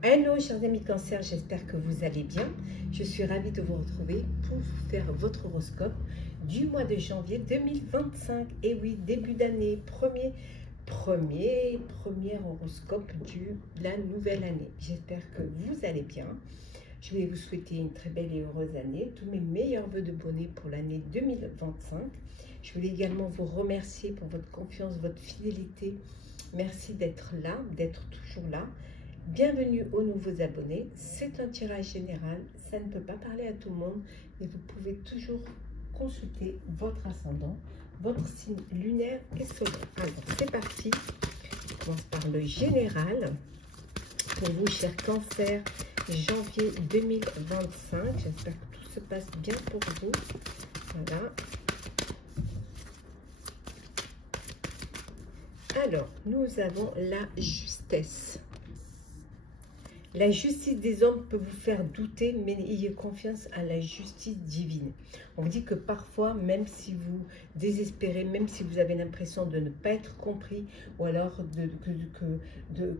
Hello chers amis Cancer, j'espère que vous allez bien. Je suis ravie de vous retrouver pour vous faire votre horoscope du mois de janvier 2025. Et oui, début d'année, premier horoscope de la nouvelle année. J'espère que vous allez bien. Je vais vous souhaiter une très belle et heureuse année. Tous mes meilleurs vœux de bonheur pour l'année 2025. Je voulais également vous remercier pour votre confiance, votre fidélité. Merci d'être là, d'être toujours là. Bienvenue aux nouveaux abonnés. C'est un tirage général. Ça ne peut pas parler à tout le monde, mais vous pouvez toujours consulter votre ascendant, votre signe lunaire et solaire. Alors, c'est parti. On commence par le général. Pour vous, chers Cancer, janvier 2025. J'espère que tout se passe bien pour vous. Voilà. Alors, nous avons la justesse. La justice des hommes peut vous faire douter, mais ayez confiance à la justice divine. On vous dit que parfois, même si vous désespérez, même si vous avez l'impression de ne pas être compris, ou alors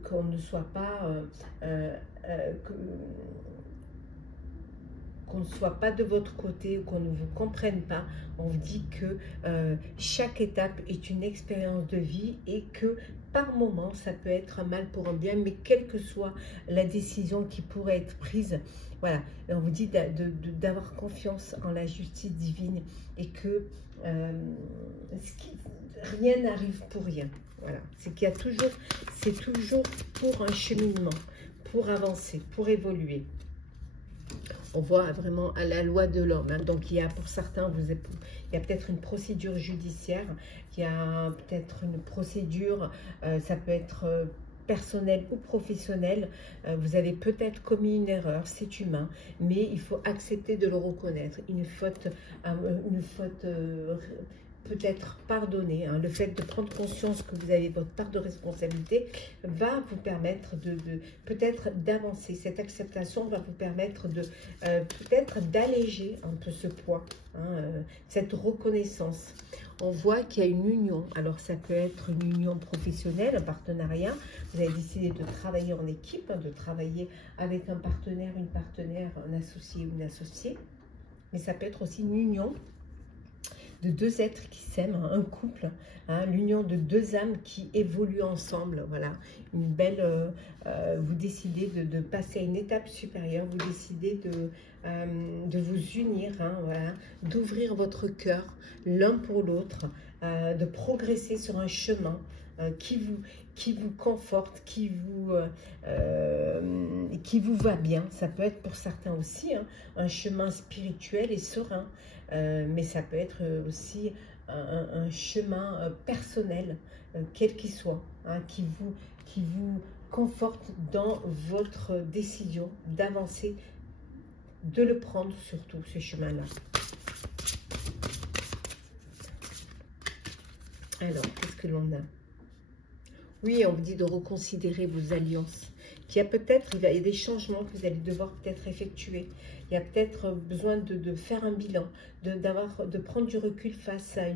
qu'on ne soit pas... qu'on ne soit pas de votre côté ou qu'on ne vous comprenne pas, on vous dit que chaque étape est une expérience de vie et que par moment, ça peut être un mal pour un bien, mais quelle que soit la décision qui pourrait être prise, voilà, on vous dit d'avoir confiance en la justice divine et que rien n'arrive pour rien. Voilà, c'est qu'il y a toujours, c'est toujours pour un cheminement, pour avancer, pour évoluer. On voit vraiment à la loi de l'homme. Hein. Donc, il y a pour certains, il y a peut-être une procédure judiciaire, il y a peut-être une procédure, ça peut être personnelle ou professionnelle. Vous avez peut-être commis une erreur, c'est humain, mais il faut accepter de le reconnaître. Une faute peut-être pardonner. Hein. Le fait de prendre conscience que vous avez votre part de responsabilité va vous permettre peut-être d'avancer. Cette acceptation va vous permettre peut-être d'alléger un peu ce poids, hein, cette reconnaissance. On voit qu'il y a une union. Alors, ça peut être une union professionnelle, un partenariat. Vous avez décidé de travailler en équipe, hein, de travailler avec un partenaire, une partenaire, un associé ou une associée. Mais ça peut être aussi une union de deux êtres qui s'aiment, hein, un couple, hein, l'union de deux âmes qui évoluent ensemble. Voilà, une belle. Vous décidez de passer à une étape supérieure. Vous décidez de vous unir, hein, voilà, d'ouvrir votre cœur l'un pour l'autre, de progresser sur un chemin qui vous conforte, qui vous va bien. Ça peut être pour certains aussi, hein, un chemin spirituel et serein. Mais ça peut être aussi un chemin personnel, quel qu'il soit, hein, qui vous conforte dans votre décision d'avancer, de le prendre surtout, ce chemin-là. Alors, qu'est-ce que l'on a? Oui, on vous dit de reconsidérer vos alliances. Il y a des changements que vous allez devoir peut-être effectuer. Il y a peut-être besoin de faire un bilan, de prendre du recul face à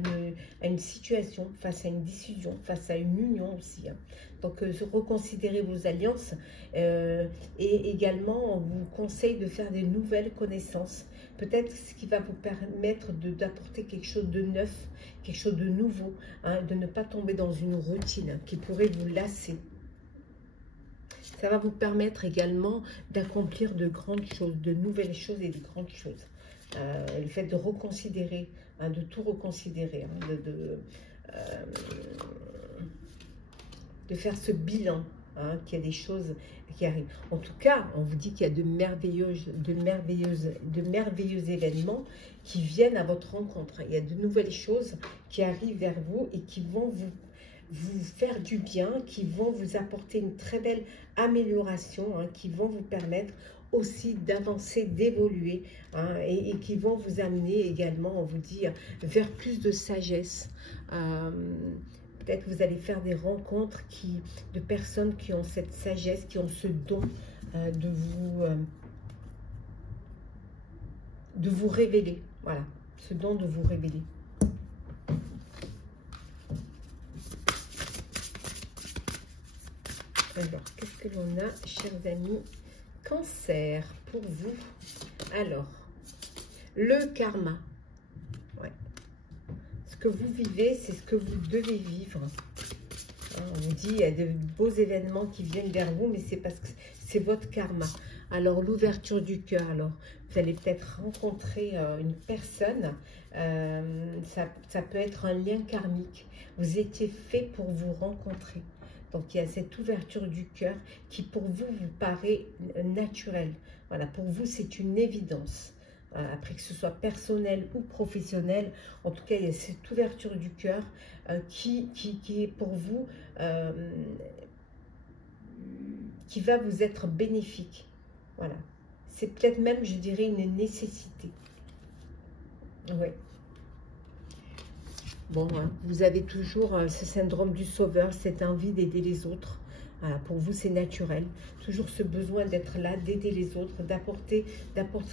une situation, face à une décision, face à une union aussi. Hein. Donc, reconsidérer vos alliances et également, on vous conseille de faire des nouvelles connaissances. Peut-être ce qui va vous permettre d'apporter quelque chose de neuf, quelque chose de nouveau, hein, de ne pas tomber dans une routine qui pourrait vous lasser. Ça va vous permettre également d'accomplir de grandes choses, de nouvelles choses et de grandes choses. Le fait de reconsidérer, hein, de tout reconsidérer, hein, de faire ce bilan, hein, qu'il y a des choses qui arrivent. En tout cas, on vous dit qu'il y a de merveilleux événements qui viennent à votre rencontre. Il y a de nouvelles choses qui arrivent vers vous et qui vont vous faire du bien, qui vont vous apporter une très belle amélioration, hein, qui vont vous permettre aussi d'avancer, d'évoluer, hein, et qui vont vous amener également, on vous dit, vers plus de sagesse. Peut-être que vous allez faire des rencontres de personnes qui ont cette sagesse, qui ont ce don de vous révéler. Voilà, ce don de vous révéler. Alors, qu'est-ce que l'on a, chers amis? Cancer, pour vous. Alors, le karma. Ouais. Ce que vous vivez, c'est ce que vous devez vivre. Hein, on vous dit, il y a de beaux événements qui viennent vers vous, mais c'est parce que c'est votre karma. Alors, l'ouverture du cœur. Alors, vous allez peut-être rencontrer une personne. Ça peut être un lien karmique. Vous étiez fait pour vous rencontrer. Donc, il y a cette ouverture du cœur qui, pour vous, vous paraît naturelle. Voilà, pour vous, c'est une évidence. Après que ce soit personnel ou professionnel, en tout cas, il y a cette ouverture du cœur qui est pour vous, qui va vous être bénéfique. Voilà. C'est peut-être même, je dirais, une nécessité. Oui. Bon, hein, vous avez toujours ce syndrome du sauveur, cette envie d'aider les autres. Voilà, pour vous, c'est naturel. Toujours ce besoin d'être là, d'aider les autres, d'apporter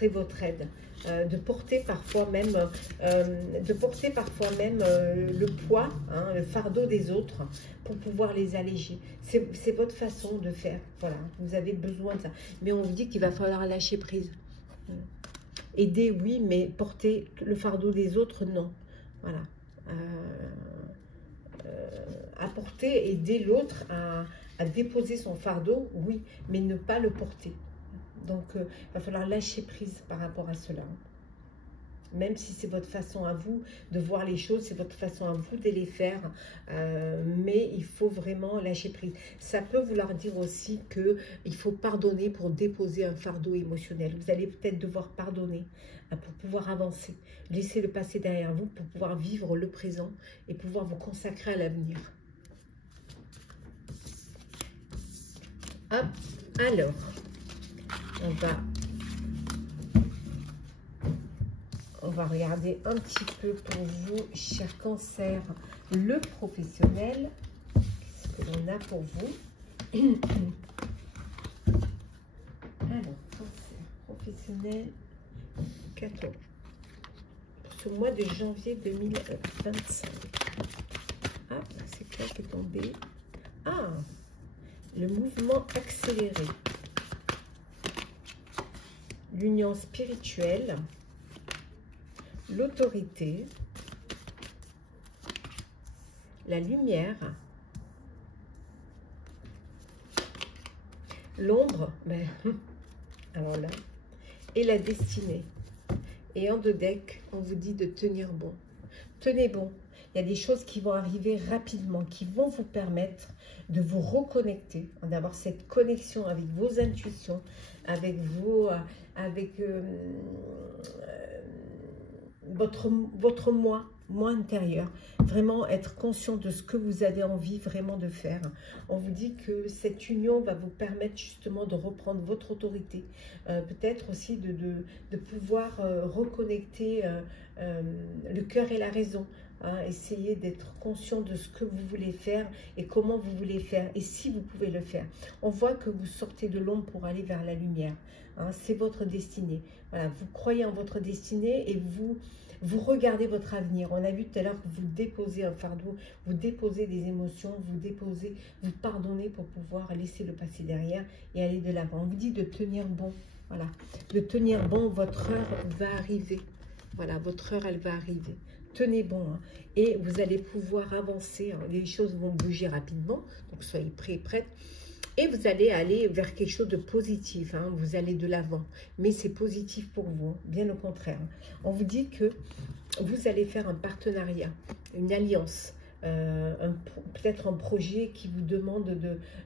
votre aide, de porter parfois même, le poids, hein, le fardeau des autres pour pouvoir les alléger. C'est votre façon de faire. Voilà, vous avez besoin de ça. Mais on vous dit qu'il va falloir lâcher prise. Aider, oui, mais porter le fardeau des autres, non. Voilà. Apporter, aider l'autre à déposer son fardeau, oui, mais ne pas le porter. Donc, il va falloir lâcher prise par rapport à cela. Même si c'est votre façon à vous de voir les choses, c'est votre façon à vous de les faire, mais il faut vraiment lâcher prise. Ça peut vouloir dire aussi qu'il faut pardonner pour déposer un fardeau émotionnel. Vous allez peut-être devoir pardonner pour pouvoir avancer. Laissez le passé derrière vous pour pouvoir vivre le présent et pouvoir vous consacrer à l'avenir. Hop, alors, on va regarder un petit peu pour vous, cher Cancer, le professionnel. Qu'est-ce que l'on a pour vous? Alors, Cancer, professionnel, 14. Pour ce mois de janvier 2025. Ah, c'est quoi qui est tombé? Ah, le mouvement accéléré. L'union spirituelle. L'autorité, la lumière, l'ombre, ben, alors là, et la destinée. Et en deux decks, on vous dit de tenir bon. Tenez bon. Il y a des choses qui vont arriver rapidement, qui vont vous permettre de vous reconnecter, d'avoir cette connexion avec vos intuitions, avec votre moi intérieur, vraiment être conscient de ce que vous avez envie vraiment de faire. On vous dit que cette union va vous permettre justement de reprendre votre autorité, peut-être aussi de pouvoir reconnecter le cœur et la raison. Hein, essayez d'être conscient de ce que vous voulez faire et comment vous voulez faire et si vous pouvez le faire. On voit que vous sortez de l'ombre pour aller vers la lumière. Hein, c'est votre destinée. Voilà, vous croyez en votre destinée et vous regardez votre avenir. On a vu tout à l'heure que vous déposez un fardeau, vous déposez des émotions, vous pardonnez pour pouvoir laisser le passé derrière et aller de l'avant. On vous dit de tenir bon. Voilà, de tenir bon, votre heure va arriver. Voilà, votre heure, elle va arriver. Tenez bon, hein, et vous allez pouvoir avancer. Hein, les choses vont bouger rapidement, donc soyez prêts et prêtes. Et vous allez aller vers quelque chose de positif. Hein, vous allez de l'avant, mais c'est positif pour vous, hein, bien au contraire. Hein. On vous dit que vous allez faire un partenariat, une alliance, peut-être un projet qui vous demande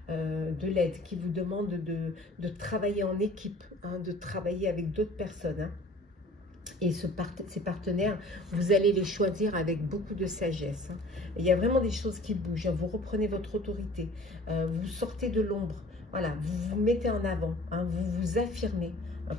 de l'aide, qui vous demande de travailler en équipe, hein, de travailler avec d'autres personnes. Hein. Et ces partenaires, vous allez les choisir avec beaucoup de sagesse. Hein. Il y a vraiment des choses qui bougent. Hein. Vous reprenez votre autorité. Vous sortez de l'ombre. Voilà, vous vous mettez en avant. Hein. Vous vous affirmez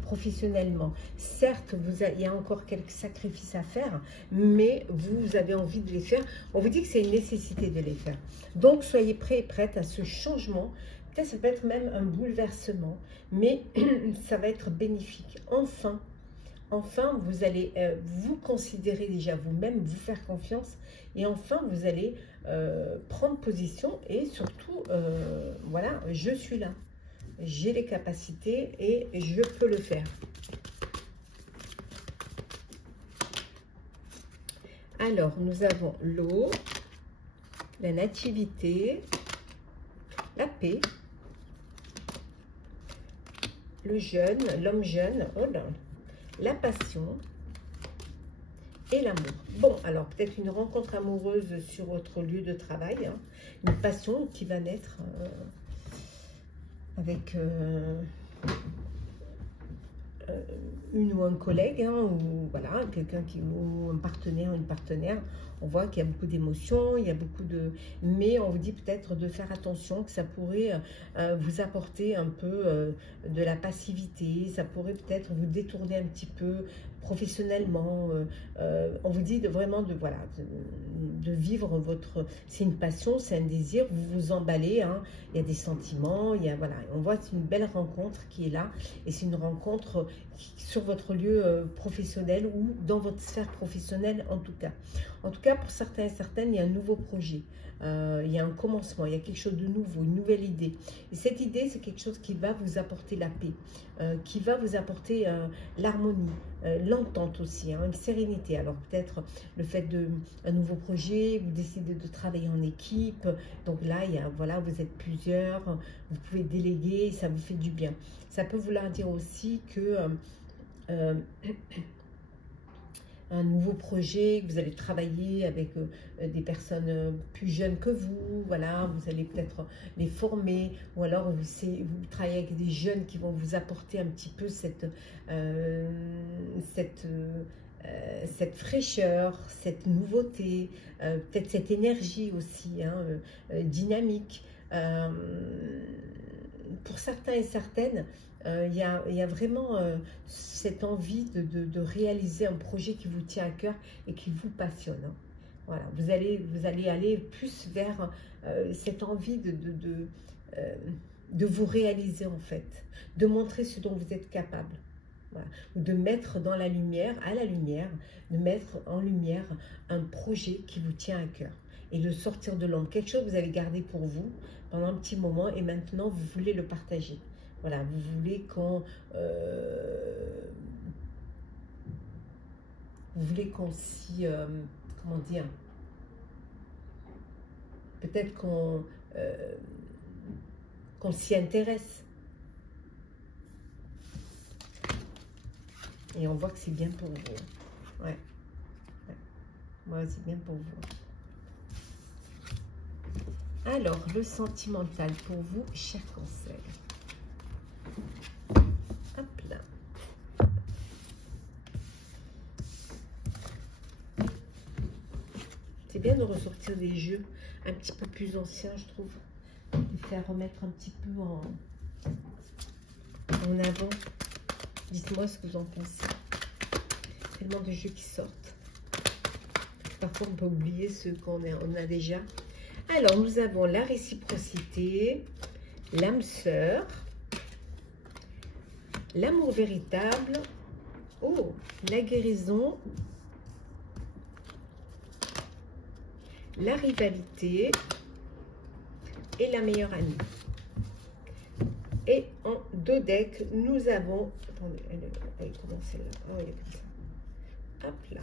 professionnellement. Certes, il y a encore quelques sacrifices à faire, mais vous avez envie de les faire. On vous dit que c'est une nécessité de les faire. Donc, soyez prêts et prêtes à ce changement. Peut-être ça peut être même un bouleversement, mais ça va être bénéfique. Enfin, enfin, vous allez vous considérer déjà vous-même, vous faire confiance. Et enfin, vous allez prendre position et surtout, voilà, je suis là. J'ai les capacités et je peux le faire. Alors, nous avons l'eau, la nativité, la paix, le jeune, l'homme jeune, oh là, la passion et l'amour. Bon, alors peut-être une rencontre amoureuse sur votre lieu de travail, hein, une passion qui va naître avec une ou un collègue, hein, ou voilà, quelqu'un qui, ou un partenaire, une partenaire. On voit qu'il y a beaucoup d'émotions, il y a beaucoup de... Mais on vous dit peut-être de faire attention, que ça pourrait vous apporter un peu de la passivité, ça pourrait peut-être vous détourner un petit peu professionnellement. On vous dit vraiment voilà, de vivre votre... C'est une passion, c'est un désir, vous vous emballez, hein, il y a des sentiments, il y a, voilà, on voit c'est une belle rencontre qui est là, et c'est une rencontre sur votre lieu professionnel ou dans votre sphère professionnelle en tout cas. En tout cas, pour certains et certaines, il y a un nouveau projet, il y a un commencement, il y a quelque chose de nouveau, une nouvelle idée. Et cette idée, c'est quelque chose qui va vous apporter la paix, qui va vous apporter l'harmonie, l'entente aussi, hein, une sérénité. Alors peut-être le fait d'un nouveau projet, vous décidez de travailler en équipe, donc là, il y a, voilà, vous êtes plusieurs, vous pouvez déléguer, ça vous fait du bien. Ça peut vouloir dire aussi que un nouveau projet, que vous allez travailler avec des personnes plus jeunes que vous, voilà, vous allez peut-être les former, ou alors vous travaillez avec des jeunes qui vont vous apporter un petit peu cette fraîcheur, cette nouveauté, peut-être cette énergie aussi, hein, dynamique. Pour certains et certaines, il y a vraiment cette envie de réaliser un projet qui vous tient à cœur et qui vous passionne. Hein. Voilà, vous allez aller plus vers cette envie de vous réaliser en fait, de montrer ce dont vous êtes capable. Voilà. Ou de mettre dans la lumière, de mettre en lumière un projet qui vous tient à cœur et le sortir de l'ombre. Quelque chose que vous avez gardé pour vous pendant un petit moment et maintenant vous voulez le partager. Voilà, vous voulez qu'on s'y, comment dire, peut-être qu'on s'y intéresse. Et on voit que c'est bien pour vous. Ouais. Ouais, c'est bien pour vous. Alors, le sentimental pour vous, cher Cancer. Hop là. C'est bien de ressortir des jeux un petit peu plus anciens, je trouve. De faire remettre un petit peu en avant. Dites-moi ce que vous en pensez. Tellement de jeux qui sortent. Parfois, on peut oublier ceux qu'on a déjà. Alors, nous avons la réciprocité, l'âme sœur, l'amour véritable, oh, la guérison, la rivalité et la meilleure amie. Et en deux decks, nous avons... Attendez, elle est comment celle-là? Oh, il y a comme ça. Hop là.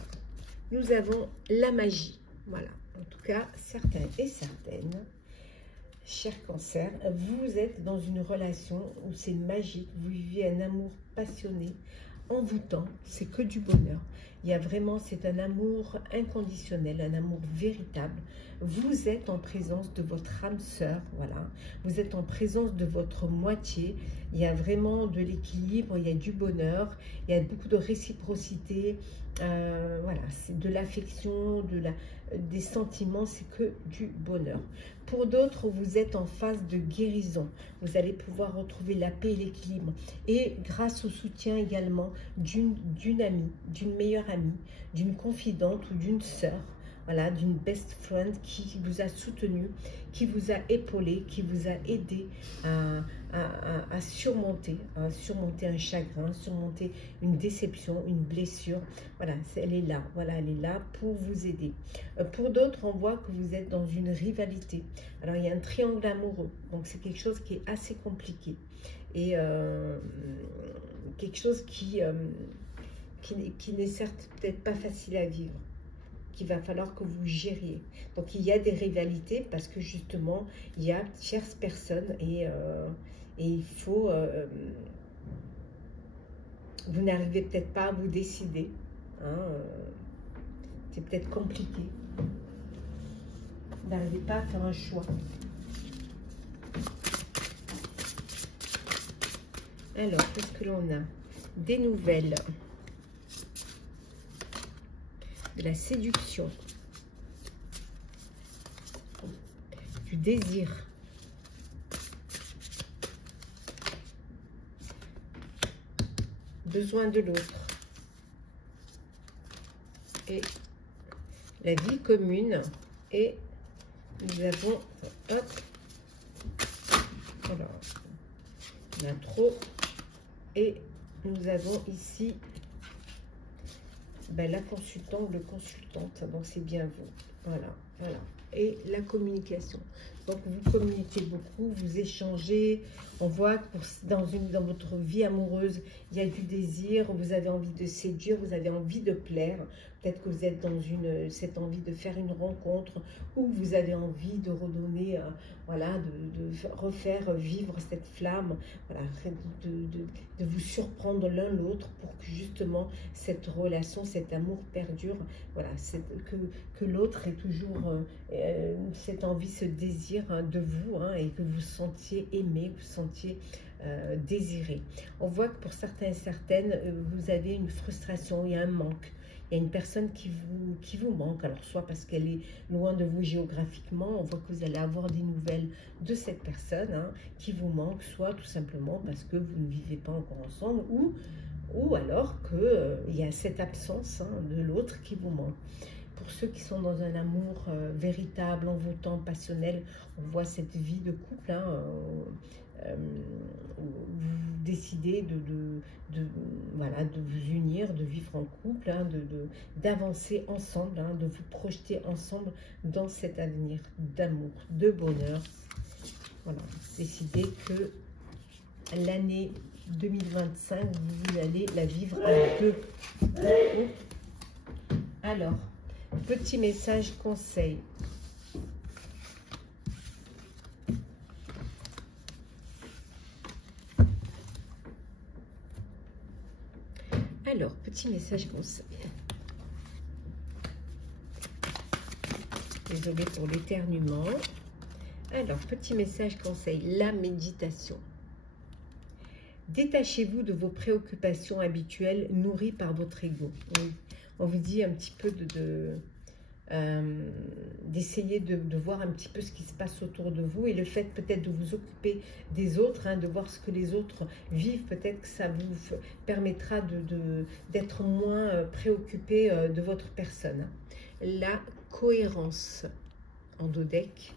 Nous avons la magie. Voilà. En tout cas, certains et certaines, chers Cancer, vous êtes dans une relation où c'est magique. Vous vivez un amour passionné, envoûtant. C'est que du bonheur. Il y a vraiment, c'est un amour inconditionnel, un amour véritable. Vous êtes en présence de votre âme sœur, voilà. Vous êtes en présence de votre moitié. Il y a vraiment de l'équilibre, il y a du bonheur, il y a beaucoup de réciprocité. Voilà, c'est de l'affection, des sentiments, c'est que du bonheur. Pour d'autres, vous êtes en phase de guérison. Vous allez pouvoir retrouver la paix et l'équilibre. Et grâce au soutien également d'une amie, d'une meilleure amie, d'une confidente ou d'une sœur. voilà, d'une best friend qui vous a soutenu, qui vous a épaulé, qui vous a aidé à surmonter un chagrin, surmonter une déception, une blessure. Voilà, elle est là, voilà, elle est là pour vous aider. Pour d'autres, on voit que vous êtes dans une rivalité. Alors, il y a un triangle amoureux, donc c'est quelque chose qui est assez compliqué. Et quelque chose qui n'est certes peut-être pas facile à vivre, qu'il va falloir que vous gériez. Donc il y a des rivalités parce que justement il y a tierces personnes et il faut vous n'arrivez peut-être pas à vous décider, hein, c'est peut-être compliqué, vous n'arrivez pas à faire un choix. Alors, qu'est-ce que l'on a? Des nouvelles, de la séduction, du désir, besoin de l'autre et la vie commune. Et nous avons, hop, alors, il y en a trop. Et nous avons ici la consultante, le consultante, donc c'est bien vous. Voilà, voilà. Et la communication. Donc vous communiquez beaucoup, vous échangez. On voit que dans votre vie amoureuse, il y a du désir, vous avez envie de séduire, vous avez envie de plaire. Peut-être que vous êtes dans cette envie de faire une rencontre, ou vous avez envie de redonner, voilà, de refaire vivre cette flamme, voilà, de vous surprendre l'un l'autre pour que justement cette relation, cet amour perdure. Voilà, que l'autre ait toujours cette envie, ce désir de vous, hein, et que vous sentiez aimé, vous sentiez désiré. On voit que pour certains et certaines, vous avez une frustration, il y a un manque. Il y a une personne qui vous manque, alors soit parce qu'elle est loin de vous géographiquement, on voit que vous allez avoir des nouvelles de cette personne, hein, qui vous manque, soit tout simplement parce que vous ne vivez pas encore ensemble, ou alors qu'il y a cette absence, hein, de l'autre qui vous manque. Pour ceux qui sont dans un amour véritable, envoûtant, passionnel, on voit cette vie de couple, hein, où vous décidez voilà, de vous unir, de vivre en couple, hein, d'avancer ensemble, hein, de vous projeter ensemble dans cet avenir d'amour, de bonheur. Voilà, décidez que l'année 2025, vous allez la vivre à deux. Alors, petit message conseil. Alors, petit message conseil. Désolée pour l'éternuement. Alors, petit message conseil, la méditation. Détachez-vous de vos préoccupations habituelles nourries par votre ego. On vous dit un petit peu d'essayer de voir un petit peu ce qui se passe autour de vous, et le fait peut-être de vous occuper des autres, hein, de voir ce que les autres vivent, peut-être que ça vous permettra d'être moins préoccupé de votre personne. La cohérence en dos deck.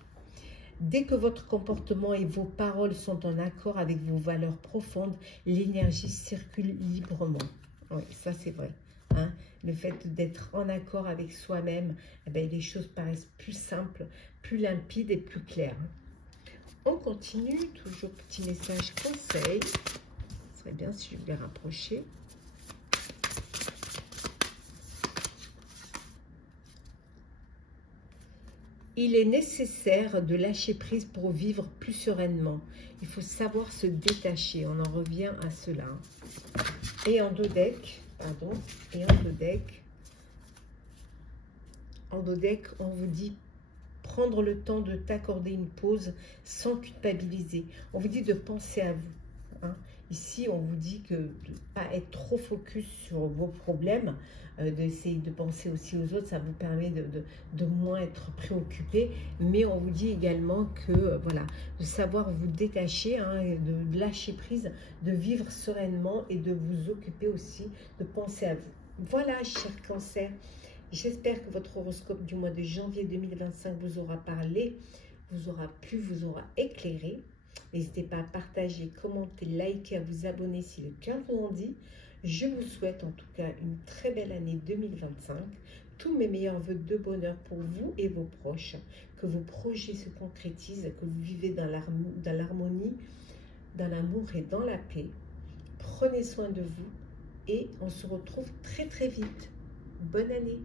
Dès que votre comportement et vos paroles sont en accord avec vos valeurs profondes, l'énergie circule librement. Oui, ça c'est vrai. Hein? Le fait d'être en accord avec soi-même, eh bien, les choses paraissent plus simples, plus limpides et plus claires. On continue, toujours petit message conseil. Ce serait bien si je vais rapprocher. Il est nécessaire de lâcher prise pour vivre plus sereinement. Il faut savoir se détacher. On en revient à cela. Et en dos deck, pardon, et en dos deck, on vous dit prendre le temps de t'accorder une pause sans culpabiliser. On vous dit de penser à vous. Hein. Ici, on vous dit que de ne pas être trop focus sur vos problèmes, d'essayer de penser aussi aux autres, ça vous permet de moins être préoccupé. Mais on vous dit également que, voilà, de savoir vous détacher, hein, de lâcher prise, de vivre sereinement et de vous occuper aussi, de penser à vous. Voilà, cher Cancer. J'espère que votre horoscope du mois de janvier 2025 vous aura parlé, vous aura plu, vous aura éclairé. N'hésitez pas à partager, commenter, liker, à vous abonner si le cœur vous en dit. Je vous souhaite en tout cas une très belle année 2025. Tous mes meilleurs vœux de bonheur pour vous et vos proches. Que vos projets se concrétisent, que vous vivez dans l'harmonie, dans l'amour et dans la paix. Prenez soin de vous et on se retrouve très très vite. Bonne année!